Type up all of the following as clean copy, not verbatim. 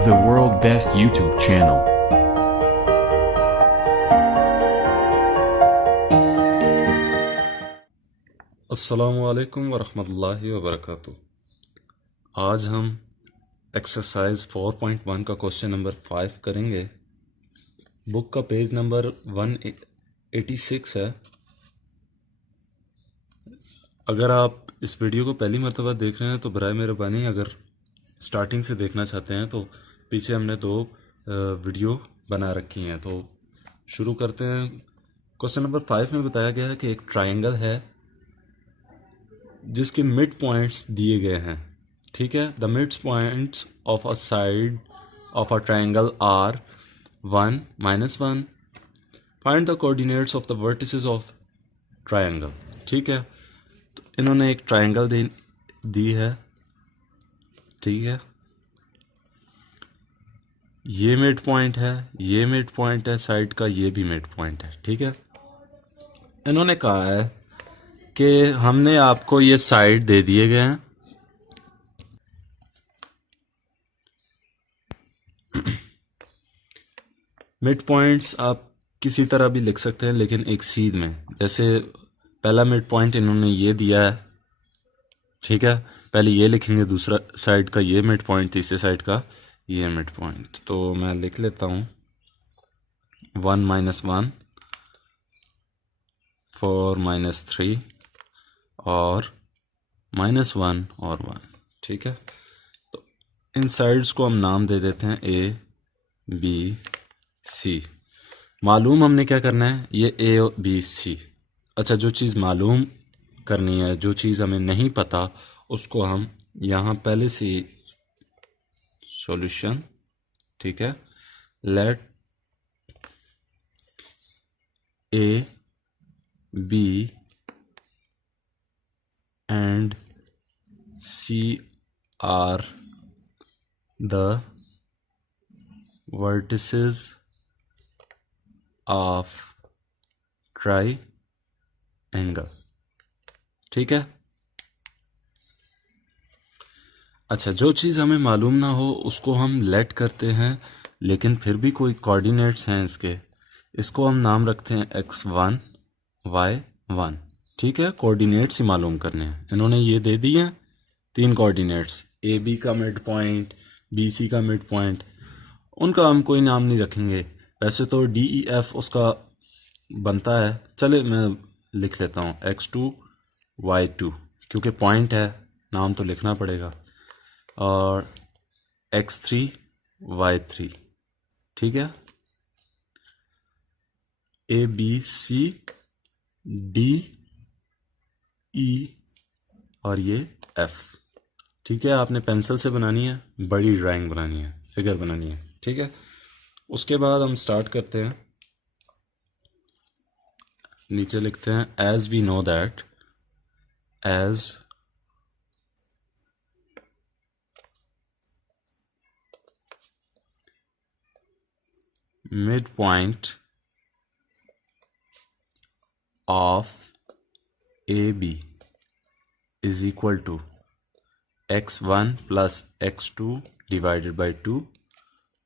the world best YouTube channel. अस्सलामुअलैकुम वरहमतुल्लाहि वबरकातुह। आज हम एक्सरसाइज 4.1 का क्वेश्चन नंबर 5 करेंगे। बुक का पेज नंबर 186 है। अगर आप इस वीडियो को पहली मर्तबा देख रहे हैं तो बराए मेहरबानी अगर स्टार्टिंग से देखना चाहते हैं तो पीछे हमने 2 वीडियो बना रखी हैं। तो शुरू करते हैं। क्वेश्चन नंबर 5 में बताया गया है कि एक ट्रायंगल है जिसके मिड पॉइंट्स दिए गए हैं। ठीक है, the midpoints of a side of a triangle are 1, -1। Find the coordinates of the vertices of triangle. ठीक है, तो इन्होंने एक ट्रायंगल दी है। ठीक है, ये मिड पॉइंट है, ये मिड पॉइंट है साइड का, ये भी मिड पॉइंट है। ठीक है, इन्होंने कहा है कि हमने आपको ये साइड दे दिए गए हैं। मिड पॉइंट्स आप किसी तरह भी लिख सकते हैं, लेकिन एक सीध में, जैसे पहला मिड पॉइंट इन्होंने ये दिया है। ठीक है, पहले ये लिखेंगे, दूसरा साइड का ये मिड पॉइंट, तीसरे साइड का ये मिड पॉइंट। तो मैं लिख लेता हूँ 1 - 1, 4 - 3 और -1 और 1। ठीक है, तो इन साइड्स को हम नाम दे देते हैं A, B, C। मालूम हमने क्या करना है, ये A और B, C। अच्छा, जो चीज़ मालूम करनी है, जो चीज़ हमें नहीं पता, उसको हम यहाँ पहले से सॉल्यूशन। ठीक है, late A, B and C are the vertices of triangle। ठीक है, अच्छा, जो चीज़ हमें मालूम ना हो उसको हम लेट करते हैं, लेकिन फिर भी कोई कोऑर्डिनेट्स हैं इसको हम नाम रखते हैं x1, y1। ठीक है, कोऑर्डिनेट्स ही मालूम करने हैं। इन्होंने ये दे दिए हैं 3 कोऑर्डिनेट्स, ए बी का मिड पॉइंट, बी सी का मिड पॉइंट। उनका हम कोई नाम नहीं रखेंगे। वैसे तो डी ई एफ उसका बनता है, चले मैं लिख लेता हूँ x2, y2, क्योंकि पॉइंट है, नाम तो लिखना पड़ेगा। और x3, y3। ठीक है, A B C D E और ये एफ। ठीक है, आपने पेंसिल से बनानी है, बड़ी ड्राइंग बनानी है, फिगर बनानी है। ठीक है, उसके बाद हम स्टार्ट करते हैं। नीचे लिखते हैं as we know that, as midpoint of AB is equal to x1 plus x2 divided by 2,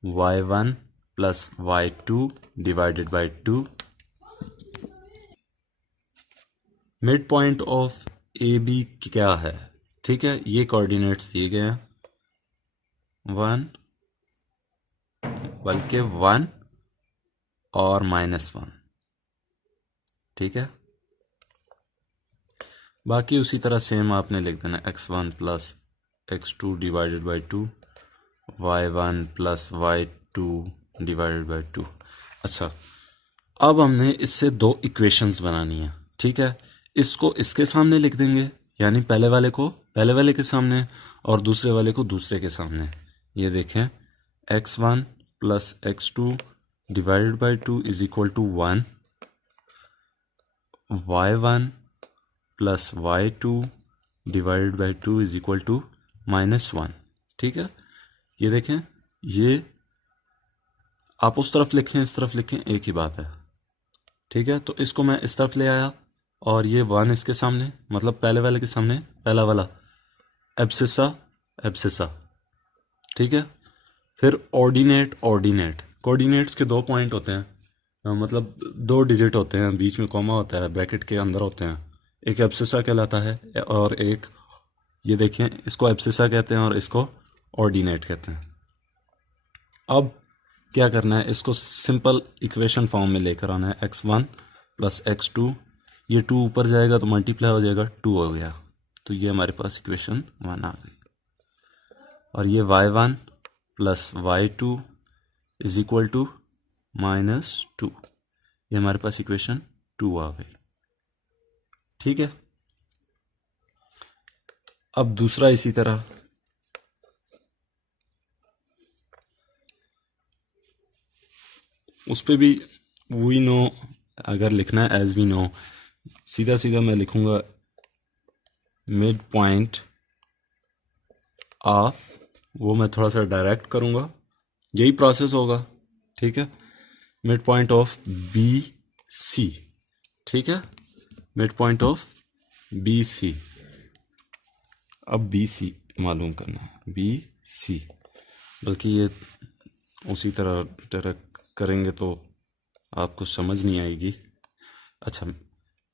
y1 plus y2 divided by 2। Mid point of AB क्या है? ठीक है, ये कोऑर्डिनेट्स दिए गए हैं 1, बल्कि 1 और -1। ठीक है, बाकी उसी तरह सेम आपने लिख देना x1 plus x2 divided by 2, y1 plus y2 divided by 2। अच्छा, अब हमने इससे 2 इक्वेशंस बनानी है। ठीक है, इसको इसके सामने लिख देंगे, यानी पहले वाले को पहले वाले के सामने और दूसरे वाले को दूसरे के सामने। ये देखें, x1 plus x2 divided by 2 is equal to 1, y1 plus y2 divided by 2 is equal to -1। ठीक है, ये देखें, ये आप उस तरफ लिखें, इस तरफ लिखें, एक ही बात है। ठीक है, तो इसको मैं इस तरफ ले आया और ये 1 इसके सामने, मतलब पहले वाले के सामने, पहला वाला एब्सिसा एब्सिसा। ठीक है, फिर ऑर्डिनेट ऑर्डिनेट, कोऑर्डिनेट्स के 2 पॉइंट होते हैं, मतलब 2 डिजिट होते हैं, बीच में कॉमा होता है, ब्रैकेट के अंदर होते हैं। एक एब्सिसा कहलाता है और एक ये देखें, इसको एब्सिसा कहते हैं और इसको ऑर्डिनेट कहते हैं। अब क्या करना है, इसको सिंपल इक्वेशन फॉर्म में लेकर आना है। x1 प्लस x2, ये 2 ऊपर जाएगा तो मल्टीप्लाई हो जाएगा, 2 हो गया, तो ये हमारे पास इक्वेशन 1 आ गई। और ये y1 plus y2 is equal to -2, ये हमारे पास इक्वेशन 2 आ गई। ठीक है, अब दूसरा इसी तरह, उस पर भी वी नो अगर लिखना है एज वी नो, सीधा सीधा मैं लिखूंगा मिड पॉइंट ऑफ, वो मैं थोड़ा सा डायरेक्ट करूंगा, यही प्रोसेस होगा। ठीक है, mid point of B C. ठीक है, mid point of B C. अब बी सी मालूम करना है, बी सी, बल्कि ये उसी तरह डायरेक्ट करेंगे तो आपको समझ नहीं आएगी। अच्छा,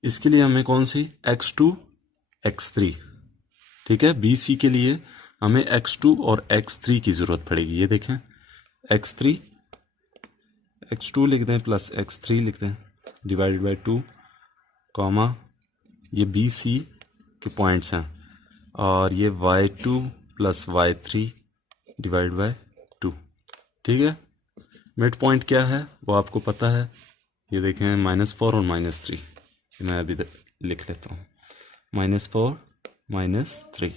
इसके लिए हमें कौन सी x2 x3, ठीक है, बी सी के लिए हमें x2 और x3 की ज़रूरत पड़ेगी। ये देखें, x2 लिख दें प्लस x3 लिख दें डिवाइडेड बाई 2, कॉमा, ये बी सी के पॉइंट्स हैं, और ये y2 plus y3 divide by 2। ठीक है, मिड पॉइंट क्या है वो आपको पता है, ये देखें -4 और -3, मैं अभी लिख लेता हूँ, -4 -3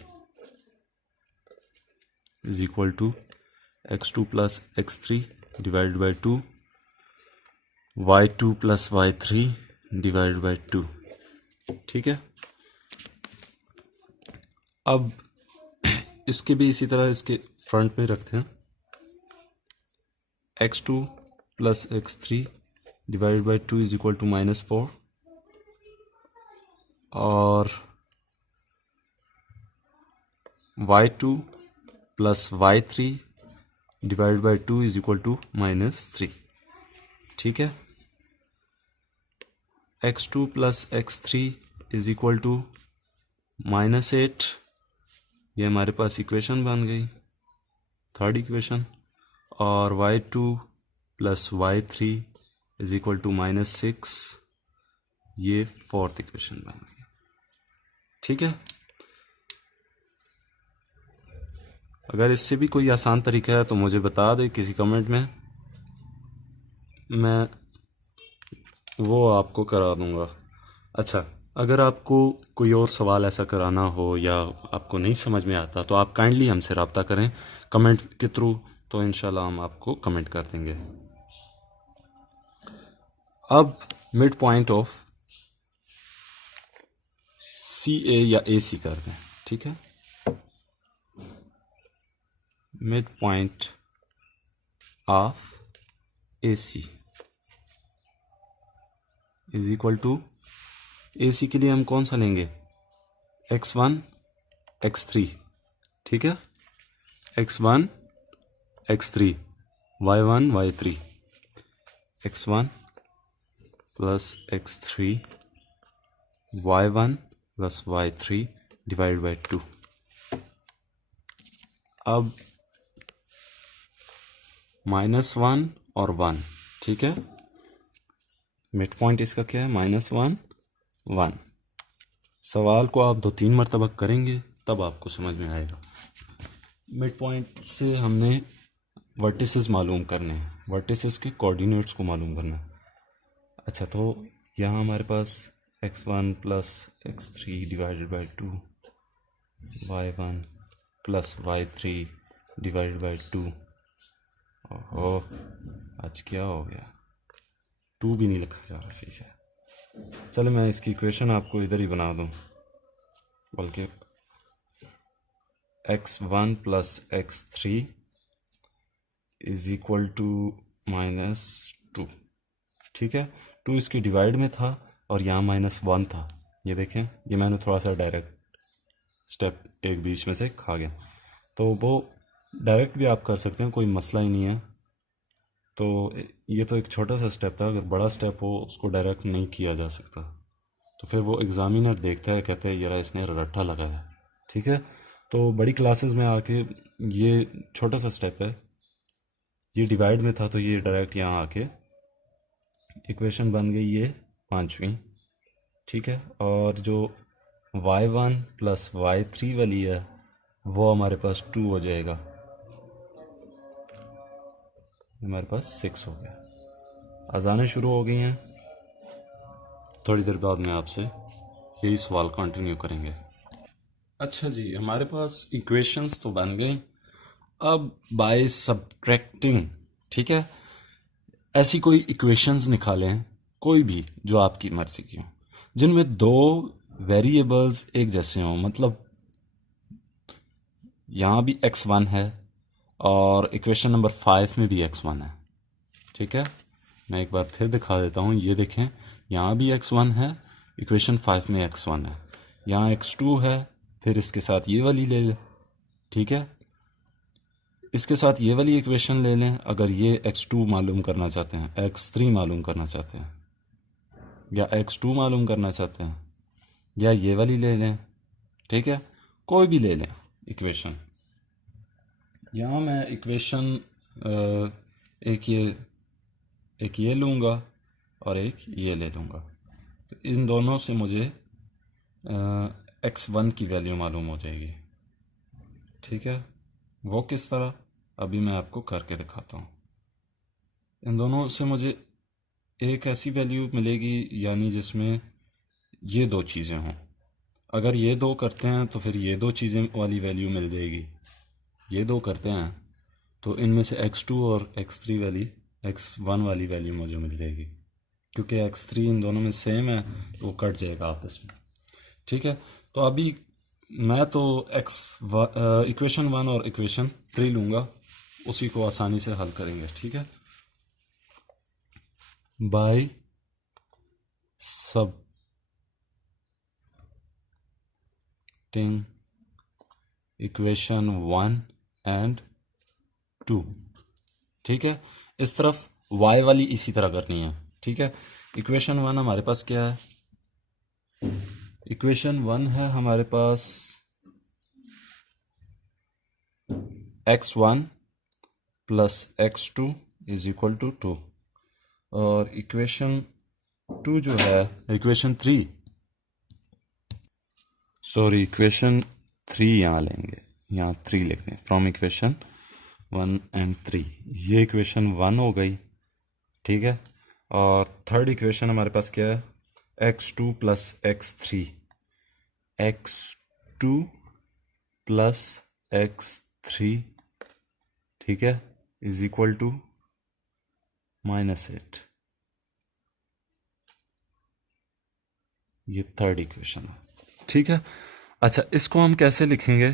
is equal to x2 plus x3 divide by 2, y2 plus y3 divide by 2। ठीक है, अब इसके भी इसी तरह इसके फ्रंट में रखते हैं, x2 plus x3 divide by 2 is equal to -4, और y2 plus y3 divide by 2 is equal to -3। ठीक है, x2 plus x3 is equal to -8, ये हमारे पास इक्वेशन बन गई, थर्ड इक्वेशन, और y2 plus y3 is equal to -6, ये fourth equation बन गई। ठीक है, अगर इससे भी कोई आसान तरीका है तो मुझे बता दे किसी कमेंट में, मैं वो आपको करा दूंगा। अच्छा, अगर आपको कोई और सवाल ऐसा कराना हो या आपको नहीं समझ में आता तो आप काइंडली हमसे रब्ता करें कमेंट के थ्रू, तो इंशाल्लाह हम आपको कमेंट कर देंगे। अब mid point of C A या ए सी कर दें। ठीक है, mid point of A C is equal to, A C के लिए हम कौन सा लेंगे, x1 x3। ठीक है, x1 x3, y1 y3, x1 plus x3 y1 plus y3 divide by 2। अब -1 और 1, ठीक है, मिड पॉइंट इसका क्या है, -1 1। सवाल को आप 2-3 मरतबा करेंगे तब आपको समझ में आएगा। मिड पॉइंट से हमने वर्टिसेस मालूम करने हैं, वर्टिसेस के कोऑर्डिनेट्स को मालूम करना है। अच्छा, तो यहाँ हमारे पास x1 plus x3 divided by 2, y1 plus y3 divided by 2। ओहो, आज क्या हो गया, 2 भी नहीं लिखा जा रहा सही से। चलो मैं इसकी इक्वेशन आपको इधर ही बना दूं, बल्कि x1 plus x3 is equal to -2। ठीक है, 2 इसकी डिवाइड में था और यहाँ -1 था। ये देखें, ये मैंने थोड़ा सा डायरेक्ट स्टेप एक बीच में से खा गया, तो वो डायरेक्ट भी आप कर सकते हैं, कोई मसला ही नहीं है। तो ये तो एक छोटा सा स्टेप था, अगर बड़ा स्टेप हो उसको डायरेक्ट नहीं किया जा सकता, तो फिर वो एग्ज़ामिनर देखता है, कहता है यार इसने रट्टा लगाया। ठीक है, तो बड़ी क्लासेस में आके ये छोटा सा स्टेप है, ये डिवाइड में था तो ये डायरेक्ट यहाँ आके इक्वेशन बन गई ये पांचवी। ठीक है, और जो y1 प्लस y3 वाली है वो हमारे पास 2 हो जाएगा, हमारे पास 6 हो गया। अजानें शुरू हो गई हैं, थोड़ी देर बाद में आपसे यही सवाल कंटिन्यू करेंगे। अच्छा जी, हमारे पास इक्वेशंस तो बन गई। अब बाय सब्ट्रैक्टिंग, ठीक है, ऐसी कोई इक्वेशंस निकालें, कोई भी जो आपकी मर्जी की हो, जिनमें दो वेरिएबल्स एक जैसे हों। मतलब यहाँ भी x1 है और इक्वेशन नंबर 5 में भी x1 है। ठीक है, मैं एक बार फिर दिखा देता हूँ, ये देखें, यहाँ भी x1 है, इक्वेशन 5 में x1 है, यहाँ x2 है, फिर इसके साथ ये वाली ले लें। ठीक है, इसके साथ ये वाली इक्वेशन ले लें, अगर ये x2 मालूम करना चाहते हैं, x3 मालूम करना चाहते हैं, या x2 मालूम करना चाहते हैं, या ये वाली ले लें। ठीक है, कोई भी ले लें इक्वेशन। यहाँ मैं इक्वेशन एक ये लूँगा और एक ये ले लूँगा, तो इन दोनों से मुझे x1 की वैल्यू मालूम हो जाएगी। ठीक है, वो किस तरह, अभी मैं आपको करके दिखाता हूँ। इन दोनों से मुझे एक ऐसी वैल्यू मिलेगी यानी जिसमें ये दो चीज़ें हों। अगर ये दो करते हैं तो फिर ये दो चीज़ें वाली वैल्यू मिल जाएगी। ये दो करते हैं तो इनमें से x2 और x3 वाली x1 वाली वैल्यू मुझे मिल जाएगी, क्योंकि x3 इन दोनों में सेम है तो वो कट जाएगा आपस में। ठीक है, तो अभी मैं तो इक्वेशन 1 और इक्वेशन 3 लूँगा, उसी को आसानी से हल करेंगे। ठीक है, बाय सबट्रैक्टिंग इक्वेशन 1 एंड 2। ठीक है, इस तरफ y वाली इसी तरह करनी है। ठीक है, इक्वेशन 1 हमारे पास क्या है, इक्वेशन 1 है हमारे पास x1 plus x2 is equal to 2, और इक्वेशन 2 जो है, इक्वेशन 3 यहाँ लेंगे, यहाँ 3 लिख दें, फ्रॉम इक्वेशन 1 एंड 3। ये इक्वेशन 1 हो गई। ठीक है, और थर्ड इक्वेशन हमारे पास क्या है, x2 plus x3, x2 plus x3, ठीक है, इज इक्वल टू -8। ये थर्ड इक्वेशन है। ठीक है, अच्छा, इसको हम कैसे लिखेंगे,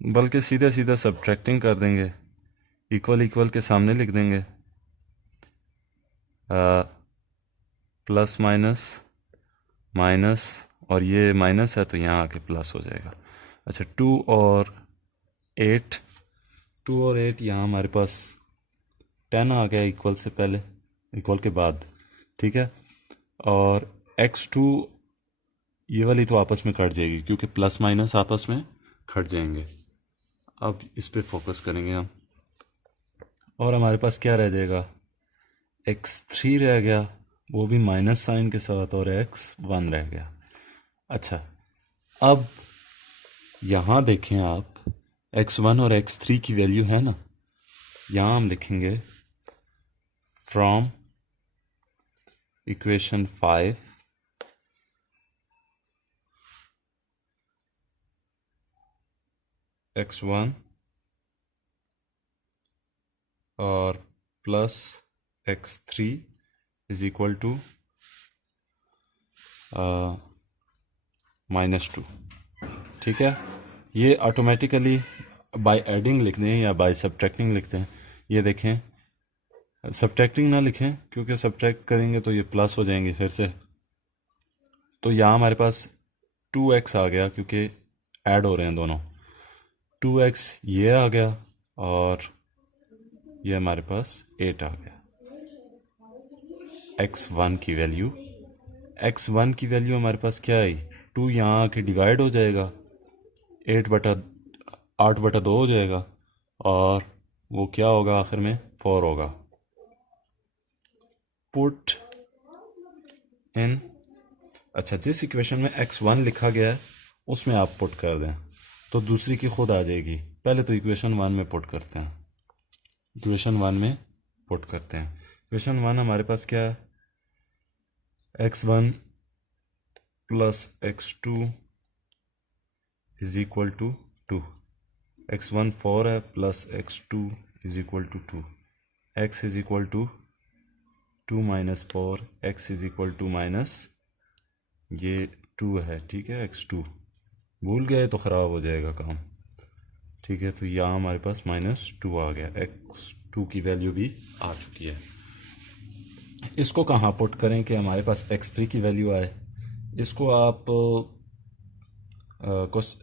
बल्कि सीधा सीधा सब्ट्रैक्टिंग कर देंगे, इक्वल इक्वल के सामने लिख देंगे, प्लस माइनस माइनस, और ये माइनस है तो यहाँ आके प्लस हो जाएगा। अच्छा, 2 और 8 यहाँ हमारे पास 10 आ गया इक्वल से पहले, इक्वल के बाद। ठीक है, और x2 ये वाली तो आपस में कट जाएगी क्योंकि प्लस माइनस आपस में कट जाएंगे। अब इस पे फोकस करेंगे हम, और हमारे पास क्या रह जाएगा, x3 रह गया, वो भी माइनस साइन के साथ, और x1 रह गया। अच्छा, अब यहाँ देखें आप, x1 और x3 की वैल्यू है ना, यहाँ हम लिखेंगे फ्रॉम इक्वेशन 5 x1 और plus x3 is equal to -2। ठीक है, ये ऑटोमेटिकली बाय एडिंग लिखते हैं या बाय सब्ट्रैक्टिंग लिखते हैं। ये देखें, सब्ट्रैक्टिंग ना लिखें क्योंकि सब्ट्रैक्ट करेंगे तो ये प्लस हो जाएंगे फिर से। तो यहाँ हमारे पास 2x आ गया क्योंकि ऐड हो रहे हैं दोनों, 2x ये आ गया और ये हमारे पास 8 आ गया। x1 की वैल्यू हमारे पास क्या आई, 2 यहाँ आके डिवाइड हो जाएगा, 8/2 हो जाएगा और वो क्या होगा आखिर में 4 होगा। पुट इन, अच्छा जिस इक्वेशन में x1 लिखा गया है उसमें आप पुट कर दें तो दूसरी की खुद आ जाएगी। पहले तो इक्वेशन 1 में पुट करते हैं। इक्वेशन 1 हमारे पास क्या है, x1 plus x2 is equal to 2। x1 4 है plus x2 is equal to 2। x is equal to 2 minus 4, x is equal to minus ये 2 है, ठीक है, x2 भूल गए तो ख़राब हो जाएगा काम, ठीक है। तो यहाँ हमारे पास -2 आ गया, x2 की वैल्यू भी आ चुकी है। इसको कहाँ पुट करें कि हमारे पास x3 की वैल्यू आए, इसको आप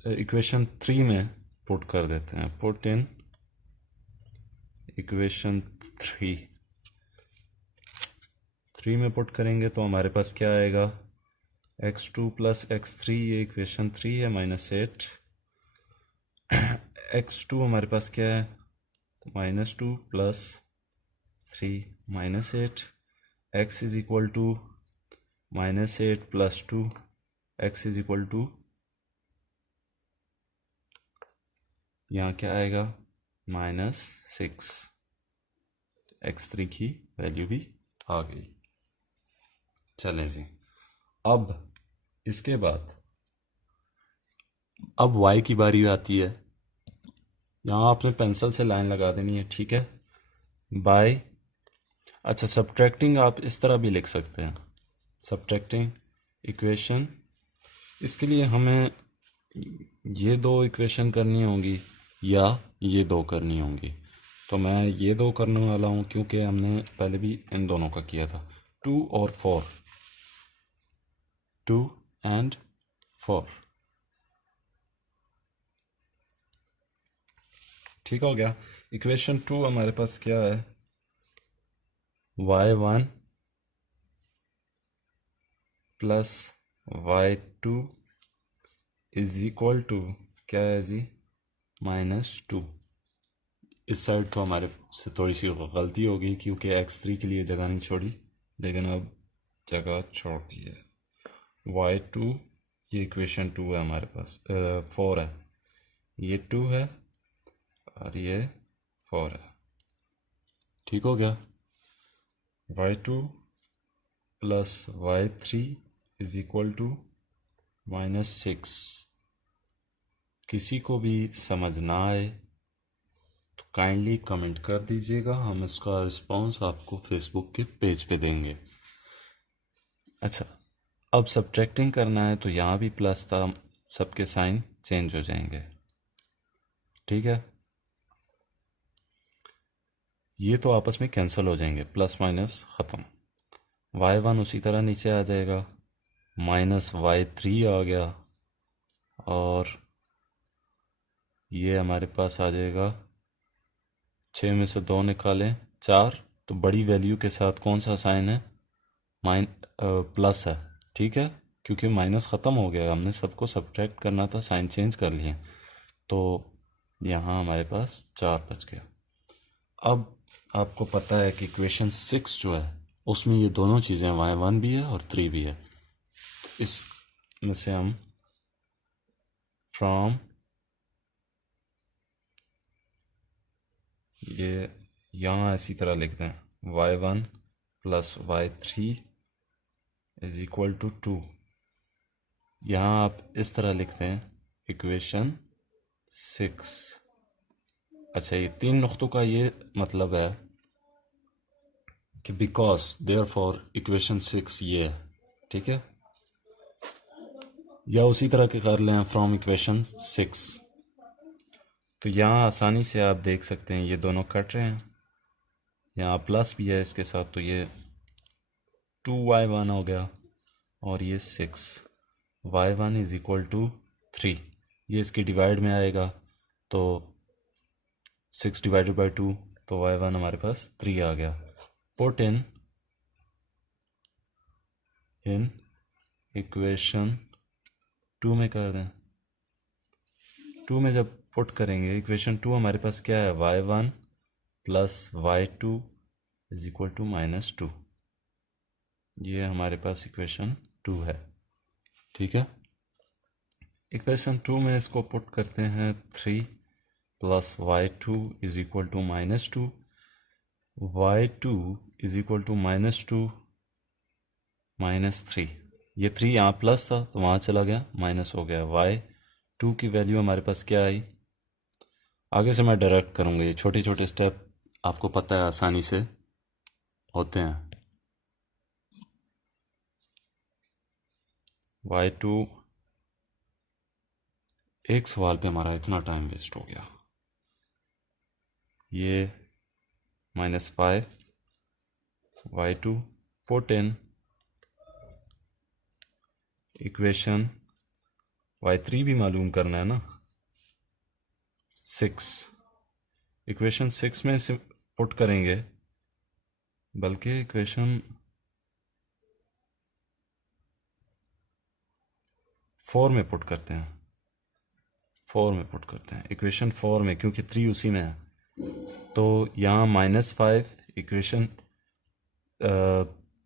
इक्वेशन 3 में पुट कर देते हैं। पुट इन इक्वेशन 3 में पुट करेंगे तो हमारे पास क्या आएगा, x2 प्लस x3, ये इक्वेशन 3 है, -8। x2 हमारे पास क्या है, -2 plus 3 -8, x is equal to -8 plus 2, x is equal to, यहाँ क्या आएगा -6। x3 की वैल्यू भी आ गई। चलें जी, अब इसके बाद अब y की बारी आती है। यहाँ आपने पेंसिल से लाइन लगा देनी है, ठीक है, बाय, अच्छा सब्ट्रैक्टिंग आप इस तरह भी लिख सकते हैं, सब्ट्रैक्टिंग इक्वेशन। इसके लिए हमें ये 2 इक्वेशन करनी होंगी या ये 2 करनी होंगी, तो मैं ये 2 करने वाला हूँ क्योंकि हमने पहले भी इन दोनों का किया था। 2 और 4, 2 and 4, ठीक हो गया। इक्वेशन 2 हमारे पास क्या है, y1 plus y2 is equal to क्या है जी, -2। इस साइड तो हमारे से थोड़ी सी गलती हो गई क्योंकि x3 के लिए जगह नहीं छोड़ी, लेकिन अब जगह छोड़ दी है। y2 ये इक्वेशन 2 है हमारे पास, 4 है, ये 2 है और ये 4 है, ठीक हो गया। y2 plus y3 is equal to -6। किसी को भी समझ ना आए तो काइंडली कमेंट कर दीजिएगा, हम इसका रिस्पांस आपको फेसबुक के पेज पे देंगे। अच्छा, अब सब्ट्रैक्टिंग करना है तो यहाँ भी प्लस था, सबके साइन चेंज हो जाएंगे, ठीक है, ये तो आपस में कैंसिल हो जाएंगे, प्लस माइनस ख़त्म। y1 उसी तरह नीचे आ जाएगा, -y3 आ गया और ये हमारे पास आ जाएगा, 6 में से 2 निकालें 4, तो बड़ी वैल्यू के साथ कौन सा साइन है, प्लस है, ठीक है, क्योंकि माइनस ख़त्म हो गया, हमने सबको सब्ट्रैक्ट करना था, साइन चेंज कर लिए, तो यहाँ हमारे पास 4 बच गया। अब आपको पता है कि इक्वेशन 6 जो है उसमें ये दोनों चीज़ें y1 भी है और 3 भी है, तो इसमें से हम फ्रॉम ये यहाँ इसी तरह लिखते हैं, y1 plus y3 is equal to 2। यहाँ आप इस तरह लिखते हैं इक्वेशन 6। अच्छा, ये 3 नुक्तों का ये मतलब है कि बिकॉज देयरफॉर इक्वेशन 6 ये है, ठीक है, या उसी तरह के कर लें फ्रॉम इक्वेशन 6। तो यहाँ आसानी से आप देख सकते हैं ये दोनों कट रहे हैं, यहाँ प्लस भी है इसके साथ, तो ये 2y1 हो गया और ये 6, y1 इज इक्वल टू 3, ये इसकी डिवाइड में आएगा, तो 6 डिवाइडेड बाई 2, तो y1 हमारे पास 3 आ गया। पुट इन इक्वेशन 2 में कर दें। 2 में जब पुट करेंगे इक्वेशन 2 हमारे पास क्या है, y1 plus y2 is equal to -2। ये हमारे पास इक्वेशन 2 है। ठीक है, इक्वेशन 2 में इसको पुट करते हैं 3 plus y2 is equal to -2, y2 is equal to -2 -3। ये 3 यहाँ प्लस था तो वहाँ चला गया, माइनस हो गया। y2 की वैल्यू हमारे पास क्या आई, आगे से मैं डायरेक्ट करूँगा, ये छोटे छोटे स्टेप आपको पता है आसानी से होते हैं। y2, एक सवाल पे हमारा इतना टाइम वेस्ट हो गया। ये -5 y2 put in equation y3 भी मालूम करना है ना, 6। इक्वेशन 6 में से पुट करेंगे, बल्कि इक्वेशन 4 में पुट करते हैं, 4 में पुट करते हैं इक्वेशन 4 में, क्योंकि 3 उसी में है। तो यहाँ -5 इक्वेशन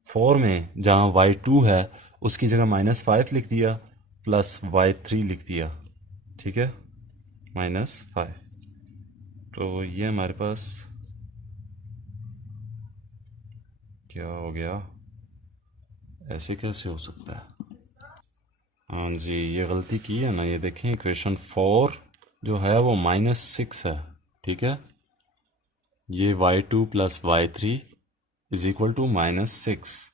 4 में जहाँ y2 है उसकी जगह -5 लिख दिया, प्लस y3 लिख दिया। ठीक है, -5। तो ये हमारे पास क्या हो गया, ऐसे कैसे हो सकता है? हाँ जी, ये गलती की है ना, ये देखें इक्वेशन 4 जो है वो -6 है। ठीक है, ये y2 plus y3 is equal to -6।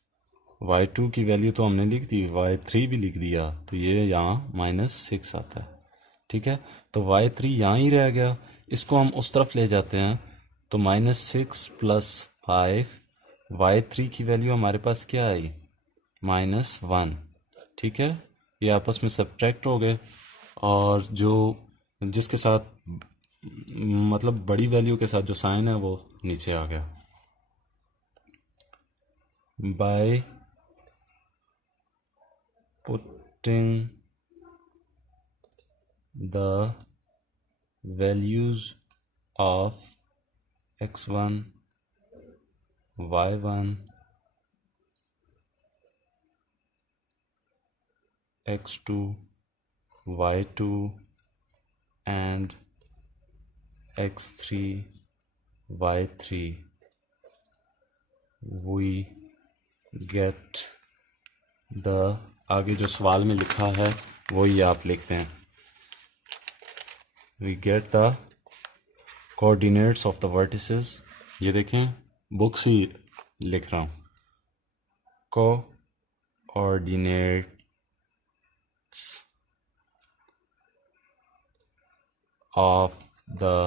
y2 की वैल्यू तो हमने लिख दी, y3 भी लिख दिया, तो ये यहाँ -6 आता है। ठीक है, तो y3 यहाँ ही रह गया, इसको हम उस तरफ ले जाते हैं, तो -6 प्लस 5, y3 की वैल्यू हमारे पास क्या आई, -1। ठीक है, ये आपस में सब्ट्रैक्ट हो गए, और जो जिसके साथ मतलब बड़ी वैल्यू के साथ जो साइन है वो नीचे आ गया। By putting the values of x1, y1, x2, y2 and x3, y3, we get the, आगे जो सवाल में लिखा है वही आप लिखते हैं, we get the coordinates of the vertices। ये देखें बुक्स ही लिख रहा हूँ, coordinates of the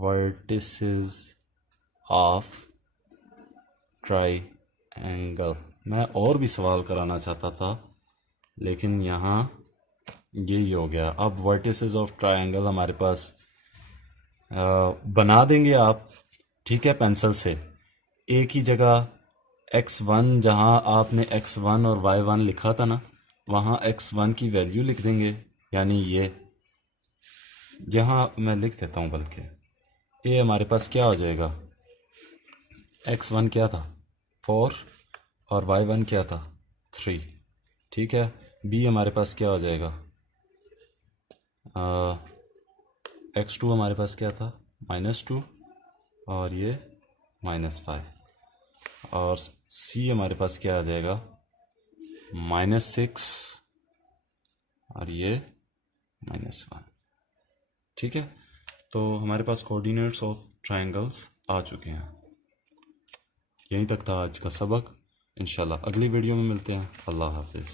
vertices of triangle। मैं और भी सवाल कराना चाहता था लेकिन यहाँ यही हो गया। अब वर्टिसेस ऑफ ट्रायंगल हमारे पास बना देंगे आप, ठीक है, पेंसिल से। एक ही जगह x1 जहाँ आपने x1 और y1 लिखा था ना, वहाँ x1 की वैल्यू लिख देंगे, यानी ये यहाँ मैं लिख देता हूँ, बल्कि ये हमारे पास क्या हो जाएगा, x1 क्या था 4 और y1 क्या था 3। ठीक है, b हमारे पास क्या हो जाएगा, x2 हमारे पास क्या था -2 और ये -5, और c हमारे पास क्या आ जाएगा -6 और ये -1। ठीक है, तो हमारे पास कोऑर्डिनेट्स ऑफ ट्रायंगल्स आ चुके हैं। यहीं तक था आज का सबक, इंशाल्लाह अगली वीडियो में मिलते हैं। अल्लाह हाफिज़।